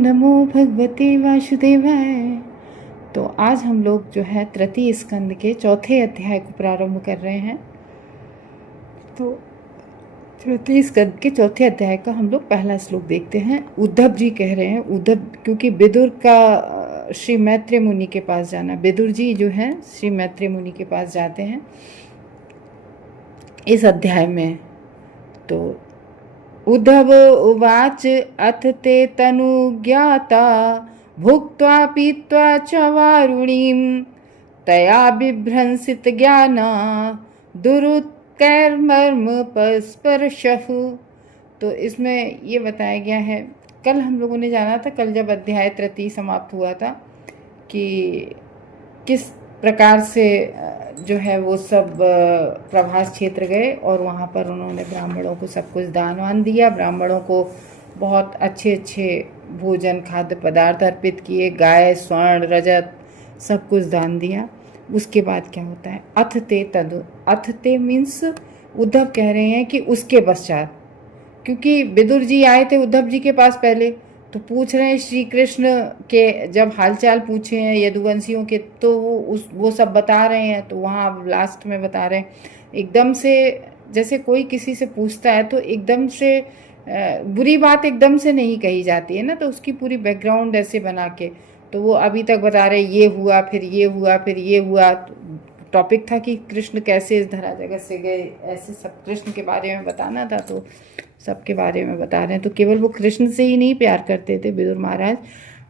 नमो भगवते वासुदेवाय। तो आज हम लोग जो है तृतीय स्कंद के चौथे अध्याय को प्रारंभ कर रहे हैं। तो तृतीय स्कंद के चौथे अध्याय का हम लोग पहला श्लोक देखते हैं। उद्धव जी कह रहे हैं, उद्धव क्योंकि विदुर का श्री मैत्रेय मुनि के पास जाना, विदुर जी जो हैं श्री मैत्रेय मुनि के पास जाते हैं इस अध्याय में। तो उद्धव उवाच अथ ते तनुज्ञाता भुक्त्वा पीत्वा च वारुणीं तया बिभ्रंसित ज्ञाना दुरुत्कैर्मर्म परस्परशः। तो इसमें ये बताया गया है, कल हम लोगों ने जाना था, कल जब अध्याय तृतीय समाप्त हुआ था, कि किस प्रकार से जो है वो सब प्रभास क्षेत्र गए और वहाँ पर उन्होंने ब्राह्मणों को सब कुछ दान वान दिया। ब्राह्मणों को बहुत अच्छे अच्छे भोजन खाद्य पदार्थ अर्पित किए, गाय स्वर्ण रजत सब कुछ दान दिया। उसके बाद क्या होता है, अथ ते मीन्स उद्धव कह रहे हैं कि उसके पश्चात, क्योंकि विदुर जी आए थे उद्धव जी के पास पहले, तो पूछ रहे हैं श्री कृष्ण के जब हालचाल पूछे हैं यदुवंशियों के, तो वो सब बता रहे हैं। तो वहाँ लास्ट में बता रहे हैं, एकदम से जैसे कोई किसी से पूछता है तो एकदम से बुरी बात एकदम से नहीं कही जाती है ना, तो उसकी पूरी बैकग्राउंड ऐसे बना के, तो वो अभी तक बता रहे ये हुआ फिर ये हुआ फिर ये हुआ। टॉपिक था कि कृष्ण कैसे इस धरा जगत से गए, ऐसे सब कृष्ण के बारे में बताना था, तो सबके बारे में बता रहे हैं। तो केवल वो कृष्ण से ही नहीं प्यार करते थे विदुर महाराज,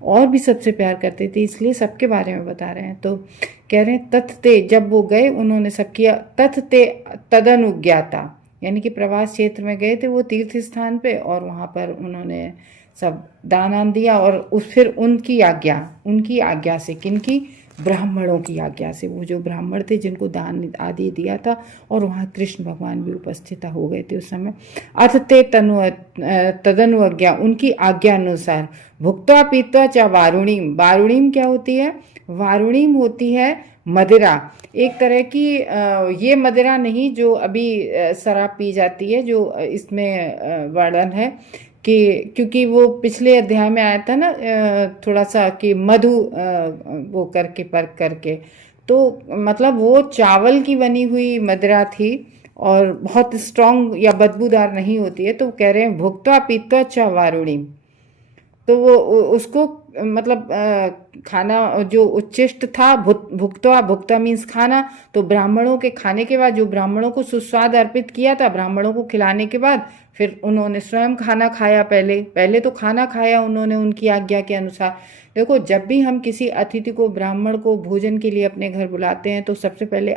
और भी सबसे प्यार करते थे, इसलिए सबके बारे में बता रहे हैं। तो कह रहे हैं तत्ते, जब वो गए उन्होंने सब किया, तत्ते तदनुज्ञाता, यानी कि प्रवास क्षेत्र में गए थे वो तीर्थ स्थान पे, और वहाँ पर उन्होंने सब दान दिया। और फिर उनकी आज्ञा से, किनकी, ब्राह्मणों की आज्ञा से, वो जो ब्राह्मण थे जिनको दान आदि दिया था, और वहाँ कृष्ण भगवान भी उपस्थित हो गए थे उस समय। अथ ते तदनु आज्ञा, उनकी आज्ञा अनुसार, भुक्त्वा पीत्वा च वारुणीम, वारुणीम क्या होती है, वारुणीम होती है मदिरा, एक तरह की ये मदिरा नहीं जो अभी शराब पी जाती है, जो इसमें वर्णन है कि, क्योंकि वो पिछले अध्याय में आया था ना थोड़ा सा कि मधु वो करके परख करके, तो मतलब वो चावल की बनी हुई मदिरा थी और बहुत स्ट्रांग या बदबूदार नहीं होती है। तो कह रहे हैं भुक्त्वा पीत्वा च वारुणी, तो वो उसको मतलब खाना जो उच्चिष्ट था, भुक्त्वा मीन्स खाना, तो ब्राह्मणों के खाने के बाद, जो ब्राह्मणों को सुस्वाद अर्पित किया था, ब्राह्मणों को खिलाने के बाद फिर उन्होंने स्वयं खाना खाया। पहले तो खाना खाया उन्होंने उनकी आज्ञा के अनुसार। देखो, जब भी हम किसी अतिथि को, ब्राह्मण को भोजन के लिए अपने घर बुलाते हैं, तो सबसे पहले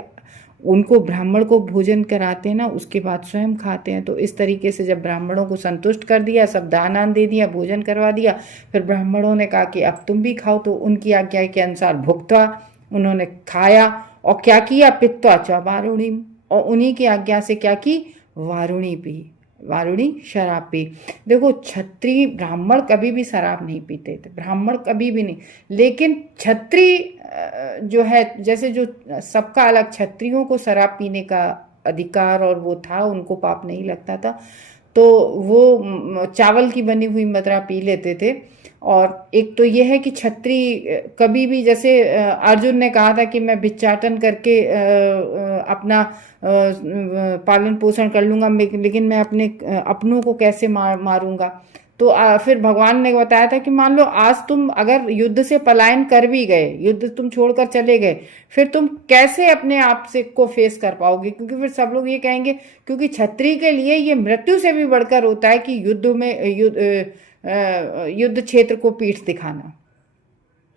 उनको, ब्राह्मण को भोजन कराते हैं ना, उसके बाद स्वयं खाते हैं। तो इस तरीके से जब ब्राह्मणों को संतुष्ट कर दिया, सब दान दे दिया, भोजन करवा दिया, फिर ब्राह्मणों ने कहा कि अब तुम भी खाओ, तो उनकी आज्ञा के अनुसार भुक्त्वा, उन्होंने खाया। और क्या किया, पित्वा च वारुणी, और उन्हीं की आज्ञा से क्या की, वारुणी पी, वारुणी शराब पी। देखो, क्षत्रिय ब्राह्मण कभी भी शराब नहीं पीते थे, ब्राह्मण कभी भी नहीं, लेकिन क्षत्रिय जो है, जैसे जो सबका अलग, क्षत्रियों को शराब पीने का अधिकार और वो था, उनको पाप नहीं लगता था, तो वो चावल की बनी हुई मदिरा पी लेते थे। और एक तो ये है कि क्षत्रिय कभी भी, जैसे अर्जुन ने कहा था कि मैं भिक्षाटन करके अपना पालन पोषण कर लूँगा, लेकिन मैं अपने अपनों को कैसे मारूंगा। तो फिर भगवान ने बताया था कि मान लो आज तुम अगर युद्ध से पलायन कर भी गए, युद्ध तुम छोड़कर चले गए, फिर तुम कैसे अपने आप से को फेस कर पाओगे, क्योंकि फिर सब लोग ये कहेंगे, क्योंकि क्षत्रिय के लिए ये मृत्यु से भी बढ़कर होता है कि युद्ध क्षेत्र को पीठ दिखाना।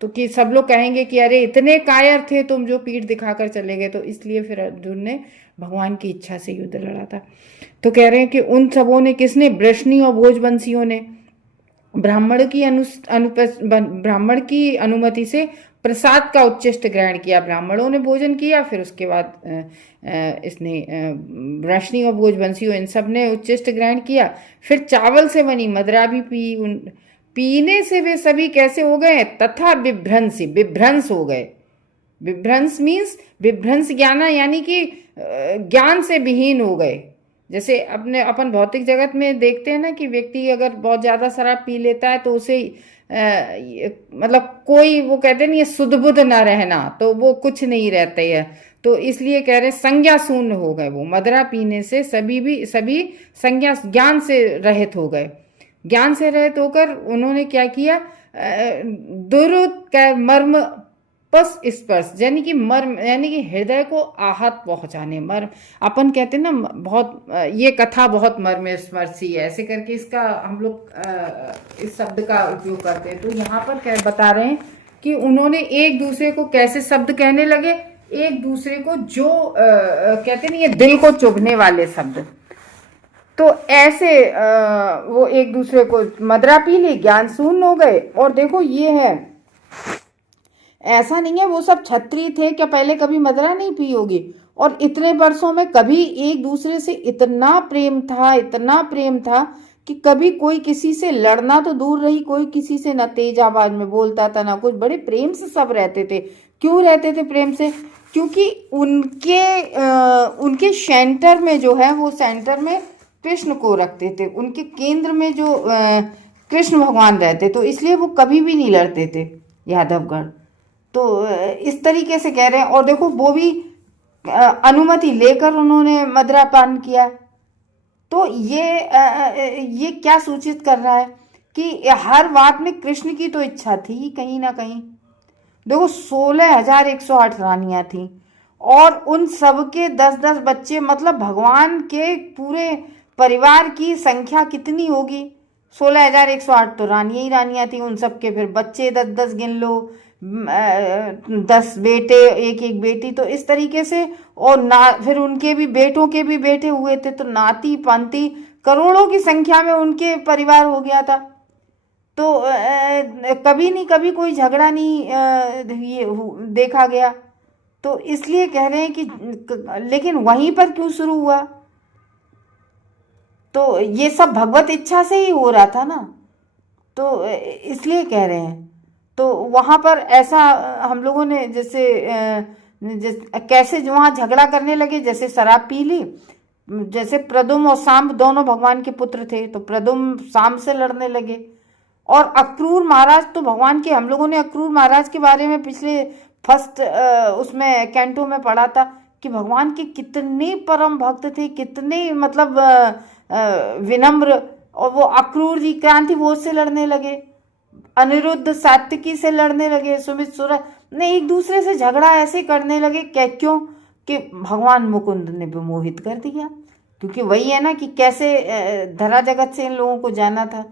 तो कि सब लोग कहेंगे कि अरे इतने कायर थे तुम जो पीठ दिखाकर चले गए। तो इसलिए फिर अर्जुन ने भगवान की इच्छा से युद्ध लड़ा था। तो कह रहे हैं कि उन सबों ने, किसने, वृष्णि और भोजवंशियों ने ब्राह्मण की अनुमति से प्रसाद का उच्चिष्ट ग्रहण किया। ब्राह्मणों ने भोजन किया, फिर उसके बाद इसने वृष्णि और भोजवंशियों, इन सब ने उच्चिष्ट ग्रहण किया। फिर चावल से बनी मदिरा भी पी। पीने से वे सभी कैसे हो गए, तथा विभ्रंश हो गए। विभ्रंश मीन्स विभ्रंश ज्ञाना, यानी कि ज्ञान से विहीन हो गए। जैसे अपने अपन भौतिक जगत में देखते हैं ना कि व्यक्ति अगर बहुत ज्यादा शराब पी लेता है तो उसे मतलब कोई, वो कहते नहीं है सुध बुध ना रहना, तो वो कुछ नहीं रहते है। तो इसलिए कह रहे संज्ञा शून्य हो गए, वो मदरा पीने से सभी संज्ञा ज्ञान से रहित हो गए। ज्ञान से रहित होकर उन्होंने क्या किया, दुर मर्म बस स्पर्श, यानी कि मर्म, यानी कि हृदय को आहत पहुंचाने, मर्म अपन कहते हैं ना, बहुत ये कथा बहुत मर्म स्पर्शी है, ऐसे करके इसका हम लोग इस शब्द का उपयोग करते हैं। तो यहाँ पर क्या बता रहे हैं कि उन्होंने एक दूसरे को कैसे शब्द कहने लगे, एक दूसरे को जो कहते नहीं, ये दिल को चुभने वाले शब्द। तो ऐसे वो एक दूसरे को मदरा पी ली, ज्ञान शून्य हो गए। और देखो ये है, ऐसा नहीं है वो सब क्षत्रिय थे क्या पहले कभी मदरा नहीं पी होगी, और इतने वर्षों में कभी एक दूसरे से इतना प्रेम था, इतना प्रेम था कि कभी कोई किसी से लड़ना तो दूर रही, कोई किसी से न तेज आवाज में बोलता था ना कुछ, बड़े प्रेम से सब रहते थे। क्यों रहते थे प्रेम से? क्योंकि उनके सेंटर में जो है, वो सेंटर में कृष्ण को रखते थे, उनके केंद्र में जो कृष्ण भगवान रहते, तो इसलिए वो कभी भी नहीं लड़ते थे यादवगढ़। तो इस तरीके से कह रहे हैं। और देखो वो भी अनुमति लेकर उन्होंने मदरा पान किया। तो ये क्या सूचित कर रहा है कि हर बात में कृष्ण की तो इच्छा थी कहीं ना कहीं। देखो 16,108 रानियां थी और उन सबके 10-10 बच्चे, मतलब भगवान के पूरे परिवार की संख्या कितनी होगी? 16,108 तो रानियां ही रानियां थी, उन सबके फिर बच्चे 10-10 गिन लो, 10 बेटे, एक बेटी, तो इस तरीके से। और ना फिर उनके भी बेटों के भी बेटे हुए थे, तो नाती पांती करोड़ों की संख्या में उनके परिवार हो गया था। तो कभी नहीं, कभी कोई झगड़ा नहीं ये देखा गया। तो इसलिए कह रहे हैं कि लेकिन वहीं पर क्यों शुरू हुआ? तो ये सब भगवत इच्छा से ही हो रहा था ना, तो इसलिए कह रहे हैं। तो वहां पर ऐसा हम लोगों ने कैसे वहां झगड़ा करने लगे, जैसे शराब पी ली, जैसे प्रदुम और सांब दोनों भगवान के पुत्र थे, तो प्रदुम सांब से लड़ने लगे। और अक्रूर महाराज तो भगवान के, हम लोगों ने अक्रूर महाराज के बारे में पिछले फर्स्ट उसमें कैंटो में पढ़ा था कि भगवान के कितने परम भक्त थे, कितने मतलब विनम्र। और वो अक्रूर जी क्रांति बोध से लड़ने लगे, अनिरुद्ध सात्विकी से लड़ने लगे, सुमित सुर ने एक दूसरे से झगड़ा ऐसे करने लगे। क्यों? कि भगवान मुकुंद ने विमोहित कर दिया, क्योंकि वही है ना कि कैसे धरा जगत से इन लोगों को जाना था।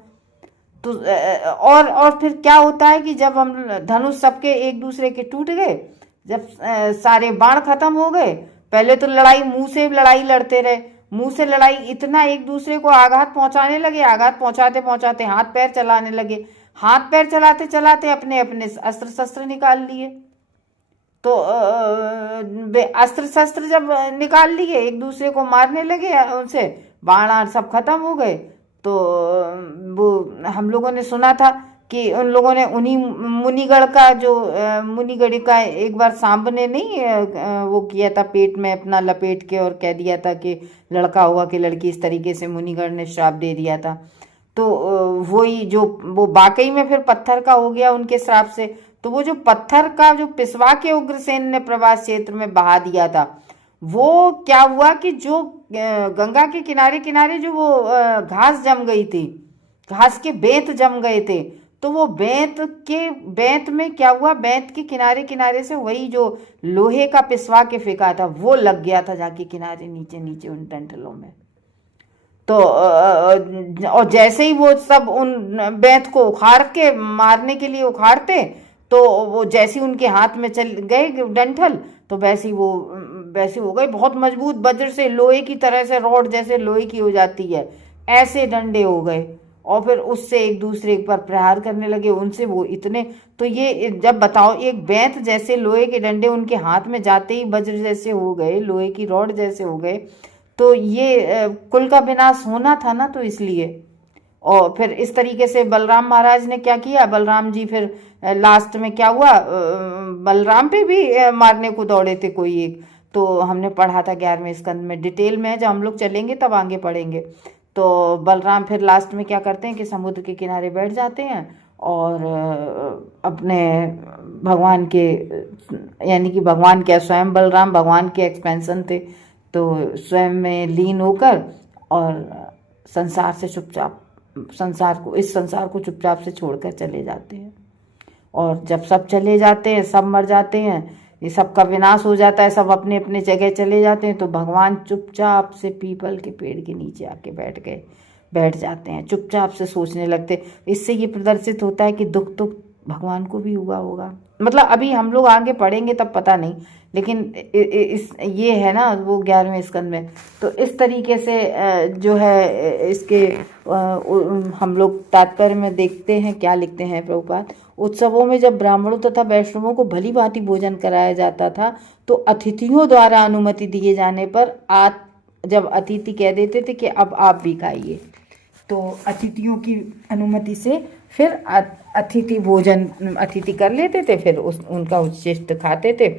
तो और फिर क्या होता है कि जब हम धनुष सबके एक दूसरे के टूट गए, जब सारे बाण खत्म हो गए, पहले तो लड़ाई मुंह से लड़ाई लड़ते रहे, मुंह से लड़ाई, इतना एक दूसरे को आघात पहुंचाने लगे, आघात पहुंचाते पहुंचाते हाथ पैर चलाने लगे, हाथ पैर चलाते चलाते अपने अपने अस्त्र शस्त्र निकाल लिए। तो अस्त्र शस्त्र जब निकाल लिए, एक दूसरे को मारने लगे, उनसे बाण सब खत्म हो गए। तो वो हम लोगों ने सुना था कि उन लोगों ने उन्हीं मुनिगढ़ का जो मुनिगढ़ का एक बार सांब ने नहीं वो किया था, पेट में अपना लपेट के, और कह दिया था कि लड़का होगा कि लड़की, इस तरीके से मुनिगढ़ ने श्राप दे दिया था। तो वही जो वो वाकई में फिर पत्थर का हो गया उनके श्राप से। तो वो जो पत्थर का जो पिसवा के उग्रसेन ने प्रभास क्षेत्र में बहा दिया था, वो क्या हुआ कि जो गंगा के किनारे किनारे जो वो घास जम गई थी, घास के बेंत जम गए थे, तो वो बेंत में क्या हुआ, बेंत के किनारे किनारे से वही जो लोहे का पिसवा के फेंका था वो लग गया था जाके किनारे नीचे नीचे उन डंठलों में। तो और जैसे ही वो सब उन बेंत को उखाड़ के मारने के लिए उखाड़ते, तो वो जैसे उनके हाथ में चल गए डंठल, तो वैसे हो गए बहुत मजबूत, वज्र से, लोहे की तरह से, रॉड जैसे लोहे की हो जाती है, ऐसे डंडे हो गए। और फिर उससे एक दूसरे पर प्रहार करने लगे, उनसे वो इतने। तो ये जब बताओ, एक बेंत जैसे लोहे के डंडे उनके हाथ में जाते ही वज्र जैसे हो गए, लोहे की रॉड जैसे हो गए, तो ये कुल का विनाश होना था ना, तो इसलिए। और फिर इस तरीके से बलराम महाराज ने क्या किया, बलराम जी फिर लास्ट में क्या हुआ, बलराम पे भी मारने को दौड़े थे कोई एक, तो हमने पढ़ा था 11वें स्कंद में, डिटेल में है, जब हम लोग चलेंगे तब आगे पढ़ेंगे। तो बलराम फिर लास्ट में क्या करते हैं कि समुद्र के किनारे बैठ जाते हैं और अपने भगवान के, यानी कि भगवान क्या, स्वयं बलराम भगवान के एक्सपेंशन थे, तो स्वयं में लीन होकर और संसार से चुपचाप, इस संसार को चुपचाप से छोड़कर चले जाते हैं। और जब सब चले जाते हैं, सब मर जाते हैं, ये सबका विनाश हो जाता है, सब अपने अपने जगह चले जाते हैं, तो भगवान चुपचाप से पीपल के पेड़ के नीचे आके बैठ जाते हैं, चुपचाप से सोचने लगते। इससे ये प्रदर्शित होता है कि दुख तो भगवान को भी हुआ होगा, मतलब अभी हम लोग आगे पढ़ेंगे तब पता नहीं, लेकिन ये है ना वो 11वें स्कंद में। तो इस तरीके से जो है इसके हम लोग तात्पर्य में देखते हैं क्या लिखते हैं प्रभुपाद। उत्सवों में जब ब्राह्मणों तथा वैष्णवों को भली भांति भोजन कराया जाता था, तो अतिथियों द्वारा अनुमति दिए जाने पर जब अतिथि कह देते थे कि अब आप भी खाइए, तो अतिथियों की अनुमति से फिर अतिथि कर लेते थे, फिर उनका उच्छिष्ट खाते थे।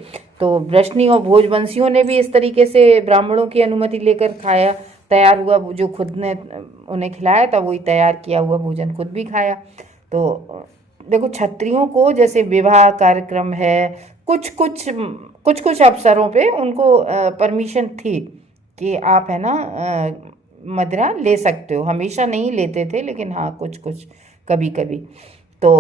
तो वृष्णि और भोजवंशियों ने भी इस तरीके से ब्राह्मणों की अनुमति लेकर खाया, तैयार हुआ जो खुद ने उन्हें खिलाया था वही तैयार किया हुआ भोजन खुद भी खाया। तो देखो क्षत्रियों को जैसे विवाह कार्यक्रम है, कुछ अवसरों पे उनको परमिशन थी कि आप है ना मदिरा ले सकते हो, हमेशा नहीं लेते थे, लेकिन हाँ कुछ कभी कभी। तो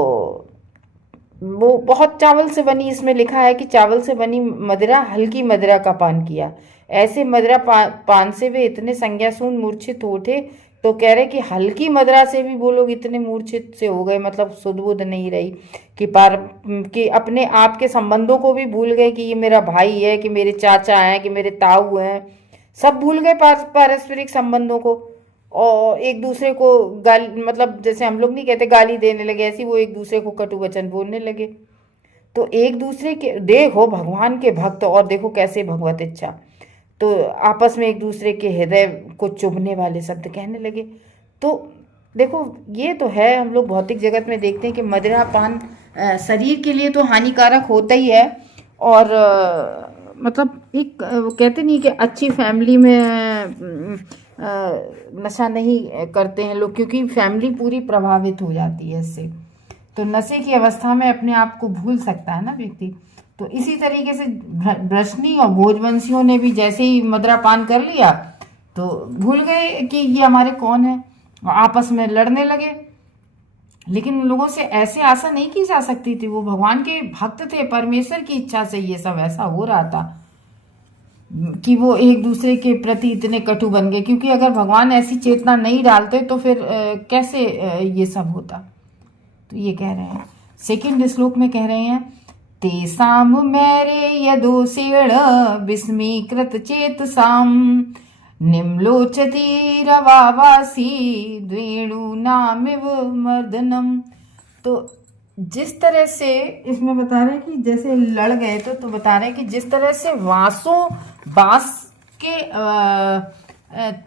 वो बहुत चावल से बनी, इसमें लिखा है कि चावल से बनी मदिरा, हल्की मदिरा का पान किया। ऐसे मदिरा पान से वे इतने संज्ञाशून्य मूर्छित उठे, तो कह रहे कि हल्की मदिरा से भी वो लोग इतने मूर्छित से हो गए, मतलब सुध बुध नहीं रही कि अपने आप के संबंधों को भी भूल गए कि ये मेरा भाई है, कि मेरे चाचा हैं, कि मेरे ताऊ हैं, सब भूल गए पारस्परिक संबंधों को, और एक दूसरे को गाली, मतलब जैसे हम लोग नहीं कहते गाली देने लगे, ऐसे वो एक दूसरे को कटु वचन बोलने लगे। तो एक दूसरे के, देखो भगवान के भक्त और देखो कैसे भगवत इच्छा, तो आपस में एक दूसरे के हृदय को चुभने वाले शब्द कहने लगे। तो देखो ये तो है, हम लोग भौतिक जगत में देखते हैं कि मदिरा पान शरीर के लिए तो हानिकारक होता ही है, और मतलब एक कहते नहीं कि अच्छी फैमिली में नशा नहीं करते हैं लोग, क्योंकि फैमिली पूरी प्रभावित हो जाती है इससे। तो नशे की अवस्था में अपने आप को भूल सकता है ना व्यक्ति। तो इसी तरीके से वृष्णि और भोजवंशियों ने भी जैसे ही मदिरा पान कर लिया तो भूल गए कि ये हमारे कौन है, आपस में लड़ने लगे। लेकिन उन लोगों से ऐसे आशा नहीं की जा सकती थी, वो भगवान के भक्त थे, परमेश्वर की इच्छा से ये सब ऐसा हो रहा था कि वो एक दूसरे के प्रति इतने कटु बन गए, क्योंकि अगर भगवान ऐसी चेतना नहीं डालते तो फिर कैसे ये सब होता। तो ये कह रहे हैं सेकंड श्लोक में, कह रहे हैं तेसाम मैरे यदोषेण विस्मीकृत चेतसाम निम्लोचती रवावासी द्वेणुनामिव मर्दनम। तो जिस तरह से इसमें बता रहे हैं कि जैसे लड़ गए तो बता रहे हैं कि जिस तरह से बांस के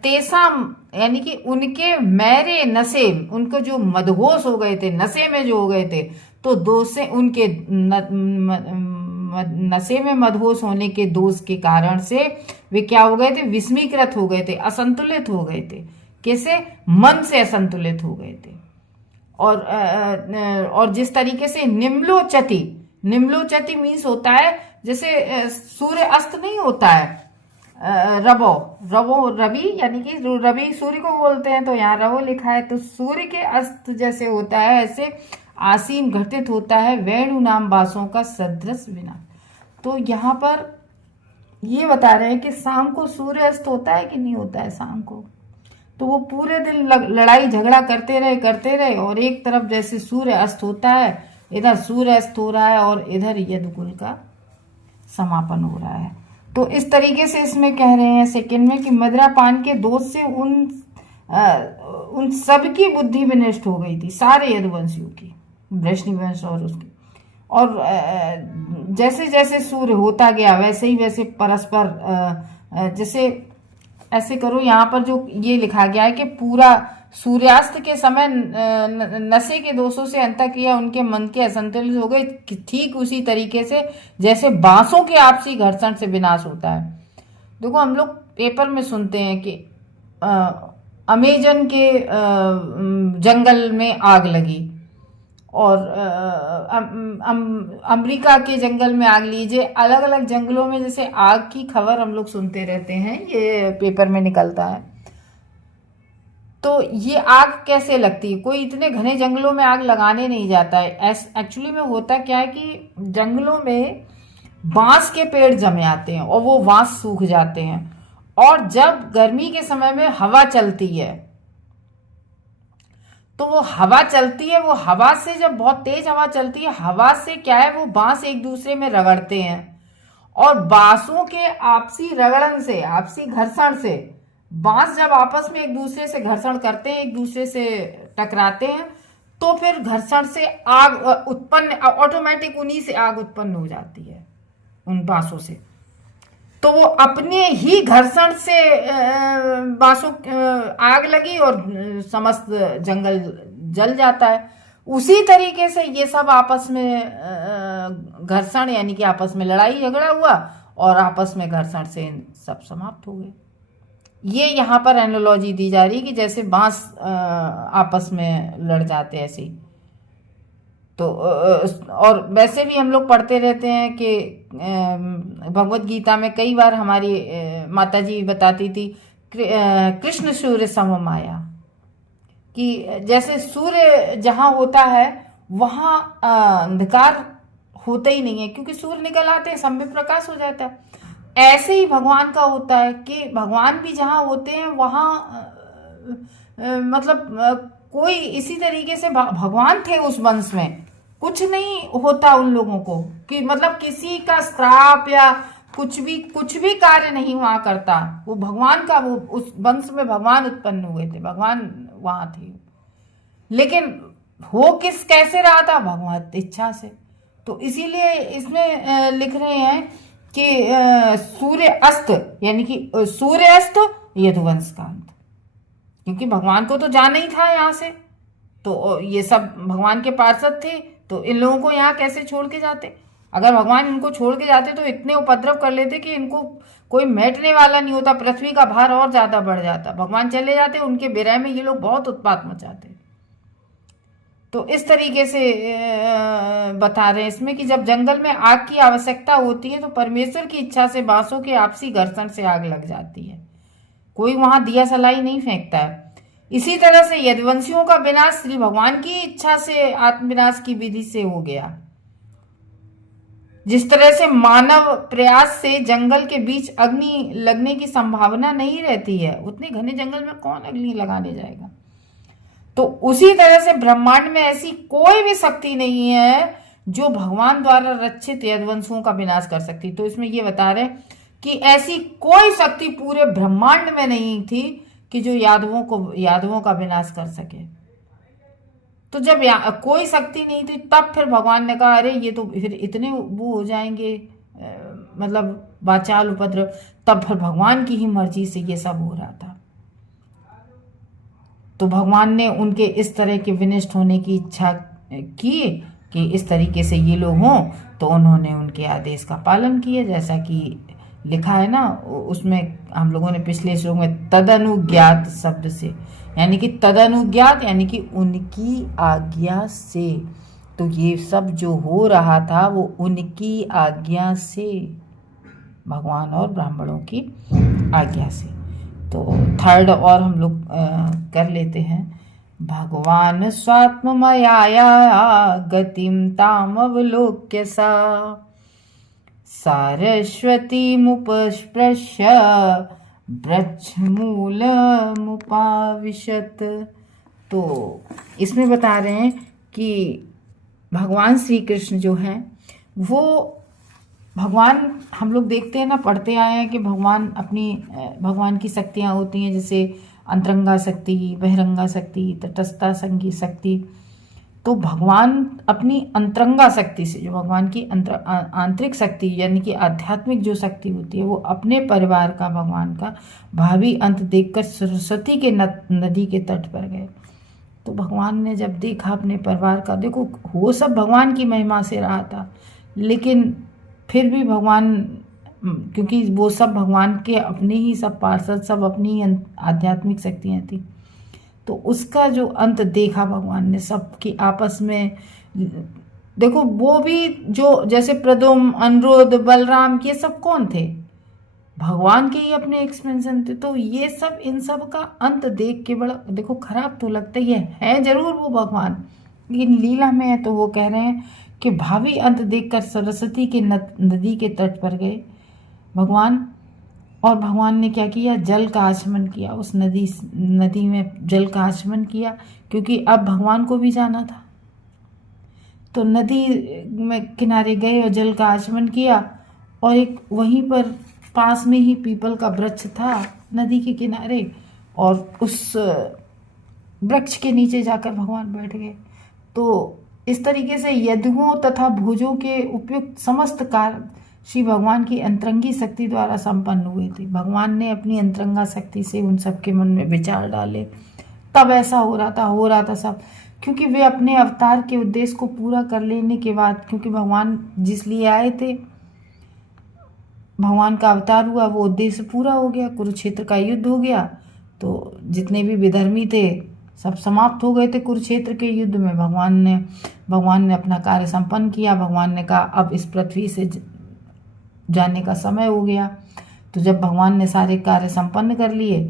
तेसाम, यानी कि उनके मैरे नशे, उनको जो मदहोश हो गए थे, नशे में जो हो गए थे, तो दोष से उनके नशे में मदहोश होने के दोष के कारण से वे क्या हो गए थे, विस्मीकृत हो गए थे, असंतुलित हो गए थे। कैसे? मन से असंतुलित हो गए थे। और जिस तरीके से निम्लोचति मीन्स होता है जैसे सूर्य अस्त नहीं होता है, रवि, यानी कि रवि सूर्य को बोलते हैं, तो यहाँ रवो लिखा है, तो सूर्य के अस्त जैसे होता है ऐसे आसीन घटित होता है वेणु नाम बासों का सदृश विनाश। तो यहाँ पर ये बता रहे हैं कि शाम को सूर्य अस्त होता है कि नहीं होता है शाम को, तो वो पूरे दिन लड़ाई झगड़ा करते रहे, और एक तरफ जैसे सूर्य अस्त होता है, इधर सूर्य अस्त हो रहा है और इधर यदुकुल का समापन हो रहा है। तो इस तरीके से इसमें कह रहे हैं सेकंड में कि मदिरा पान के दोष से उन सबकी बुद्धि विनष्ट हो गई थी, सारे यदुवंशियों की, वृष्णि वंश और उसकी। और जैसे जैसे सूर्य होता गया वैसे ही वैसे परस्पर, जैसे ऐसे करो, यहाँ पर जो ये लिखा गया है कि पूरा सूर्यास्त के समय नशे के दोषों से अंतःक्रिया उनके मन के असंतुलित हो गए, ठीक उसी तरीके से जैसे बांसों के आपसी घर्षण से विनाश होता है, देखो हम लोग पेपर में सुनते हैं कि अमेजन के जंगल में आग लगी, और अमेरिका के जंगल में आग लीजिए, अलग अलग जंगलों में जैसे आग की खबर हम लोग सुनते रहते हैं, ये पेपर में निकलता है। तो ये आग कैसे लगती है? कोई इतने घने जंगलों में आग लगाने नहीं जाता है। एक्चुअली में होता क्या है कि जंगलों में बांस के पेड़ जम जाते हैं और वो बांस सूख जाते हैं, और जब गर्मी के समय में हवा चलती है तो वो हवा चलती है, वो हवा से जब बहुत तेज हवा चलती है, हवा से क्या है, वो बांस एक दूसरे में रगड़ते हैं, और बांसों के आपसी रगड़न से, आपसी घर्षण से, बांस जब आपस में एक दूसरे से घर्षण करते हैं, एक दूसरे से टकराते हैं, तो फिर घर्षण से आग उत्पन्न, ऑटोमेटिक उन्हीं से आग उत्पन्न हो जाती है, उन बांसों से। तो वो अपने ही घर्षण से बांसों आग लगी और समस्त जंगल जल जाता है। उसी तरीके से ये सब आपस में घर्षण, यानी कि आपस में लड़ाई झगड़ा हुआ और आपस में घर्षण से सब समाप्त हो गए। ये यहाँ पर एनालॉजी दी जा रही है कि जैसे बांस आपस में लड़ जाते हैं ऐसे ही। तो और वैसे भी हम लोग पढ़ते रहते हैं कि भगवत गीता में कई बार हमारी माता जी बताती थी, कृष्ण सूर्य सममाया, कि जैसे सूर्य जहाँ होता है वहाँ अंधकार होता ही नहीं है, क्योंकि सूर्य निकल आते हैं, सब में प्रकाश हो जाता है। ऐसे ही भगवान का होता है कि भगवान भी जहाँ होते हैं वहाँ मतलब कोई इसी तरीके से भगवान थे उस वंश में, कुछ नहीं होता उन लोगों को, कि मतलब किसी का श्राप या कुछ भी कार्य नहीं वहां करता। वो भगवान का, वो उस वंश में भगवान उत्पन्न हुए थे, भगवान वहां थे। लेकिन हो कैसे रहा था? भगवत इच्छा से। तो इसीलिए इसमें लिख रहे हैं कि सूर्य अस्त, यानी कि सूर्य अस्त यदुवंश का अंत, क्योंकि भगवान को तो जाना ही था यहाँ से, तो ये सब भगवान के पार्षद थे, तो इन लोगों को यहाँ कैसे छोड़ के जाते? अगर भगवान इनको छोड़ के जाते तो इतने उपद्रव कर लेते कि इनको कोई मैटने वाला नहीं होता, पृथ्वी का भार और ज्यादा बढ़ जाता। भगवान चले जाते, उनके विरह में ये लोग बहुत उत्पात मचाते। तो इस तरीके से बता रहे हैं इसमें कि जब जंगल में आग की आवश्यकता होती है तो परमेश्वर की इच्छा से बांसों के आपसी घर्षण से आग लग जाती है, कोई वहां दिया सलाई नहीं फेंकता है। इसी तरह से यदुवंशियों का विनाश श्री भगवान की इच्छा से आत्मविनाश की विधि से हो गया। जिस तरह से मानव प्रयास से जंगल के बीच अग्नि लगने की संभावना नहीं रहती है, उतने घने जंगल में कौन अग्नि लगाने जाएगा? तो उसी तरह से ब्रह्मांड में ऐसी कोई भी शक्ति नहीं है जो भगवान द्वारा रचित यदुवंशियों का विनाश कर सकती। तो इसमें ये बता रहे कि ऐसी कोई शक्ति पूरे ब्रह्मांड में नहीं थी कि जो यादवों का विनाश कर सके। तो जब कोई शक्ति नहीं थी, तब फिर भगवान ने कहा अरे ये तो फिर इतने वो हो जाएंगे, मतलब वाचाल उपद्रव, तब फिर भगवान की ही मर्जी से ये सब हो रहा था। तो भगवान ने उनके इस तरह के विनष्ट होने की इच्छा की कि इस तरीके से ये लोग हों, तो उन्होंने उनके आदेश का पालन किया, जैसा कि लिखा है ना उसमें, हम लोगों ने पिछले श्लोक में तदनुज्ञात शब्द से, यानी कि तदनुज्ञात यानी कि उनकी आज्ञा से। तो ये सब जो हो रहा था वो उनकी आज्ञा से, भगवान और ब्राह्मणों की आज्ञा से। तो थर्ड और हम लोग कर लेते हैं। भगवान स्वात्ममयाया गतिम ताम अवलोक्य सा सारस्वती मुपस्पृश्य वृक्षमूलमुपाविशत। तो इसमें बता रहे हैं कि भगवान श्री कृष्ण जो हैं वो भगवान, हम लोग देखते हैं ना, पढ़ते आए हैं कि भगवान की शक्तियाँ होती हैं, जैसे अंतरंगा शक्ति, बहिरंगा शक्ति, तटस्था संगी शक्ति। तो भगवान अपनी अंतरंगा शक्ति से, जो भगवान की आंतरिक शक्ति यानी कि आध्यात्मिक जो शक्ति होती है, वो अपने परिवार का, भगवान का भावी अंत देखकर सरस्वती के नदी के तट पर गए। तो भगवान ने जब देखा अपने परिवार का, देखो वो सब भगवान की महिमा से रहा था, लेकिन फिर भी भगवान क्योंकि वो सब भगवान के अपने ही सब पार्षद, सब अपनी ही आध्यात्मिक शक्तियाँ थी। तो उसका जो अंत देखा भगवान ने सबकी आपस में। देखो वो भी जो जैसे प्रद्युम्न, अनिरुद्ध, बलराम, ये सब कौन थे? भगवान के ही अपने एक्सपेंशन थे। तो ये सब, इन सब का अंत देख के बड़ा देखो खराब तो लगता ही है जरूर वो भगवान, लेकिन लीला में है। तो वो कह रहे हैं कि भावी अंत देखकर सरस्वती के नदी के तट पर गए भगवान, और भगवान ने क्या किया? जल का आचमन किया। उस नदी में जल का आचमन किया, क्योंकि अब भगवान को भी जाना था। तो नदी में किनारे गए और जल का आचमन किया, और एक वहीं पर पास में ही पीपल का वृक्ष था नदी के किनारे, और उस वृक्ष के नीचे जाकर भगवान बैठ गए। तो इस तरीके से यदुओं तथा भुजों के उपयुक्त समस्त कार्य श्री भगवान की अंतरंगी शक्ति द्वारा संपन्न हुए थे। भगवान ने अपनी अंतरंगा शक्ति से उन सबके मन में विचार डाले, तब ऐसा हो रहा था सब, क्योंकि वे अपने अवतार के उद्देश्य को पूरा कर लेने के बाद, क्योंकि भगवान जिस लिए आए थे, भगवान का अवतार हुआ, वो उद्देश्य पूरा हो गया, कुरुक्षेत्र का युद्ध हो गया। तो जितने भी विधर्मी थे सब समाप्त हो गए थे कुरुक्षेत्र के युद्ध में। भगवान ने अपना कार्य संपन्न किया। भगवान ने कहा अब इस पृथ्वी से जाने का समय हो गया। तो जब भगवान ने सारे कार्य संपन्न कर लिए,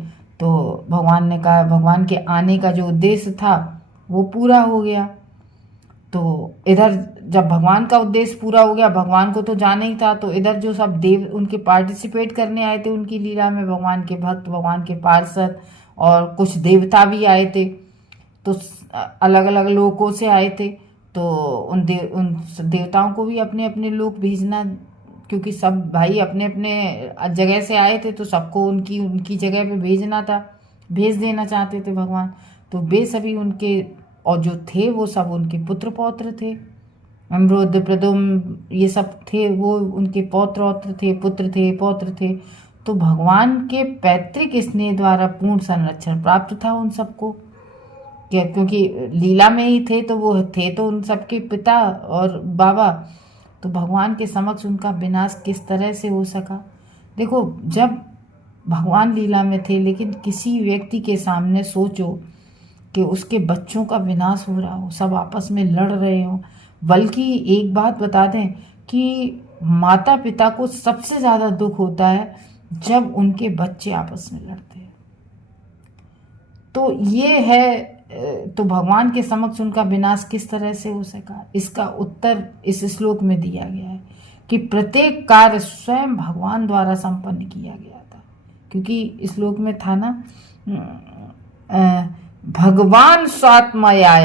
तो भगवान ने कहा भगवान के आने का जो उद्देश्य था वो पूरा हो गया। तो इधर जब भगवान का उद्देश्य पूरा हो गया, भगवान को तो जाना ही था, तो इधर जो सब देव उनके पार्टिसिपेट करने आए थे उनकी लीला में, भगवान के भक्त, भगवान के पार्षद, और कुछ देवता भी आए थे। तो अलग अलग लोकों से आए थे। तो उन देवताओं को भी अपने अपने लोक भेजना, क्योंकि सब भाई अपने अपने जगह से आए थे, तो सबको उनकी जगह पे भेजना था, भेज देना चाहते थे भगवान। तो वे सभी उनके, और जो थे वो सब उनके पुत्र पौत्र थे, अनिरुद्ध, प्रद्युम्न, ये सब थे, वो उनके पुत्र थे। तो भगवान के पैतृक स्नेह द्वारा पूर्ण संरक्षण प्राप्त था उन सबको, क्योंकि लीला में ही थे, तो वो थे तो उन सबके पिता और बाबा। तो भगवान के समक्ष उनका विनाश किस तरह से हो सका? देखो, जब भगवान लीला में थे, लेकिन किसी व्यक्ति के सामने सोचो कि उसके बच्चों का विनाश हो रहा हो, सब आपस में लड़ रहे हो। बल्कि एक बात बता दें कि माता पिता को सबसे ज़्यादा दुख होता है जब उनके बच्चे आपस में लड़ते हैं। तो ये है, तो भगवान के समक्ष उनका विनाश किस तरह से हो सका? इसका उत्तर इस श्लोक में दिया गया है कि प्रत्येक कार्य स्वयं भगवान द्वारा संपन्न किया गया था। क्योंकि इस श्लोक में था ना, भगवान स्वात्मया,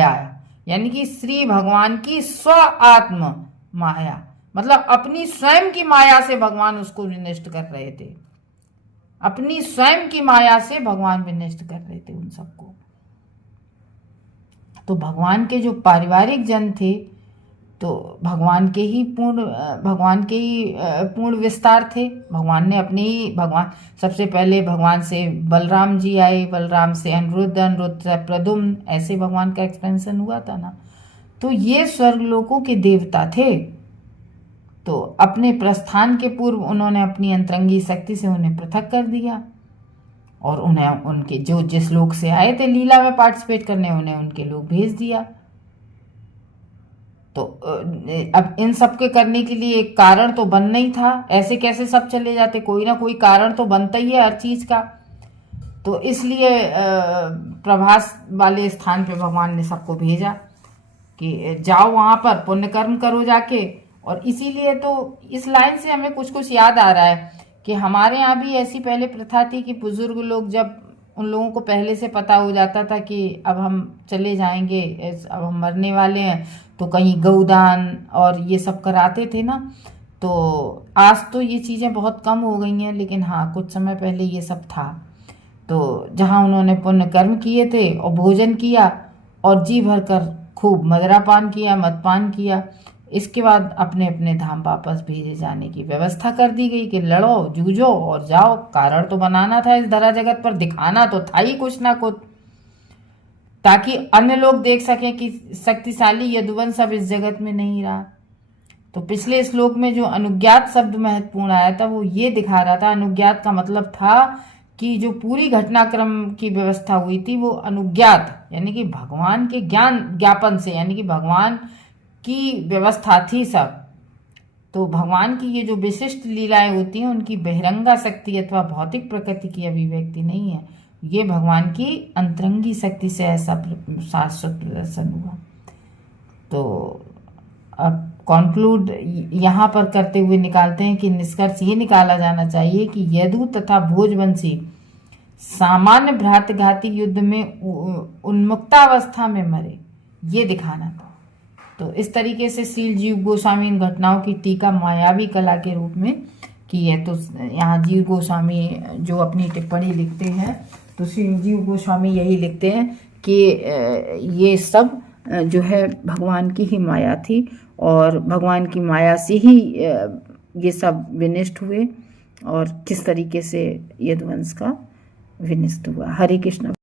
यानी कि श्री भगवान की स्व आत्म माया, मतलब अपनी स्वयं की माया से भगवान उसको विनष्ट कर रहे थे। अपनी स्वयं की माया से भगवान विनष्ट कर रहे थे उन सबको। तो भगवान के जो पारिवारिक जन थे, तो भगवान के ही पूर्ण विस्तार थे। भगवान ने अपने ही, भगवान सबसे पहले भगवान से बलराम जी आए, बलराम से अनिरुद्ध, अनिरुद्ध से प्रद्युम्न, ऐसे भगवान का एक्सपेंशन हुआ था ना। तो ये स्वर्ग लोकों के देवता थे। तो अपने प्रस्थान के पूर्व उन्होंने अपनी अंतरंगी शक्ति से उन्हें पृथक कर दिया, और उन्हें उनके जो जिस लोक से आए थे लीला में पार्टिसिपेट करने, उन्हें उनके लोग भेज दिया। तो अब इन सब के करने के लिए एक कारण तो बनना ही था, ऐसे कैसे सब चले जाते? कोई ना कोई कारण तो बनता ही है हर चीज का। तो इसलिए प्रभास वाले स्थान पे भगवान ने सबको भेजा कि जाओ वहां पर पुण्य कर्म करो जाके। और इसीलिए तो इस लाइन से हमें कुछ कुछ याद आ रहा है कि हमारे यहाँ भी ऐसी पहले प्रथा थी कि बुजुर्ग लोग, जब उन लोगों को पहले से पता हो जाता था कि अब हम चले जाएंगे, अब हम मरने वाले हैं, तो कहीं गौदान और ये सब कराते थे ना। तो आज तो ये चीज़ें बहुत कम हो गई हैं, लेकिन हाँ कुछ समय पहले ये सब था। तो जहाँ उन्होंने पुण्य कर्म किए थे और भोजन किया और जी भर कर खूब मदिरापान किया, मदपान किया, इसके बाद अपने अपने धाम वापस भेजे जाने की व्यवस्था कर दी गई कि लड़ो, जूझो और जाओ। कारण तो बनाना था इस धरा जगत पर, दिखाना तो था ही कुछ ना कुछ, ताकि अन्य लोग देख सकें कि शक्तिशाली यदुवंश अब इस जगत में नहीं रहा। तो पिछले श्लोक में जो अनुज्ञात शब्द महत्वपूर्ण आया था वो ये दिखा रहा था, अनुज्ञात का मतलब था कि जो पूरी घटनाक्रम की व्यवस्था हुई थी वो अनुज्ञात यानी कि भगवान के ज्ञान ज्ञापन से, यानी कि भगवान की व्यवस्था थी सब। तो भगवान की ये जो विशिष्ट लीलाएं होती हैं उनकी बहिरंगा शक्ति अथवा भौतिक प्रकृति की अभिव्यक्ति नहीं है, ये भगवान की अंतरंगी शक्ति से ऐसा शाश्वत प्रदर्शन हुआ। तो अब कॉन्क्लूड यहाँ पर करते हुए निकालते हैं कि निष्कर्ष ये निकाला जाना चाहिए कि यदु तथा भोजवंशी सामान्य भ्रातघाती युद्ध में उन्मुक्तावस्था में मरे, ये दिखाना था। तो इस तरीके से श्रील जीव गोस्वामी इन घटनाओं की टीका मायावी कला के रूप में की है। तो यहाँ जीव गोस्वामी जो अपनी टिप्पणी लिखते हैं तो श्रील जीव गोस्वामी यही लिखते हैं कि ये सब जो है भगवान की ही माया थी और भगवान की माया से ही ये सब विनष्ट हुए और किस तरीके से यदुवंश का विनष्ट हुआ। हरे कृष्ण।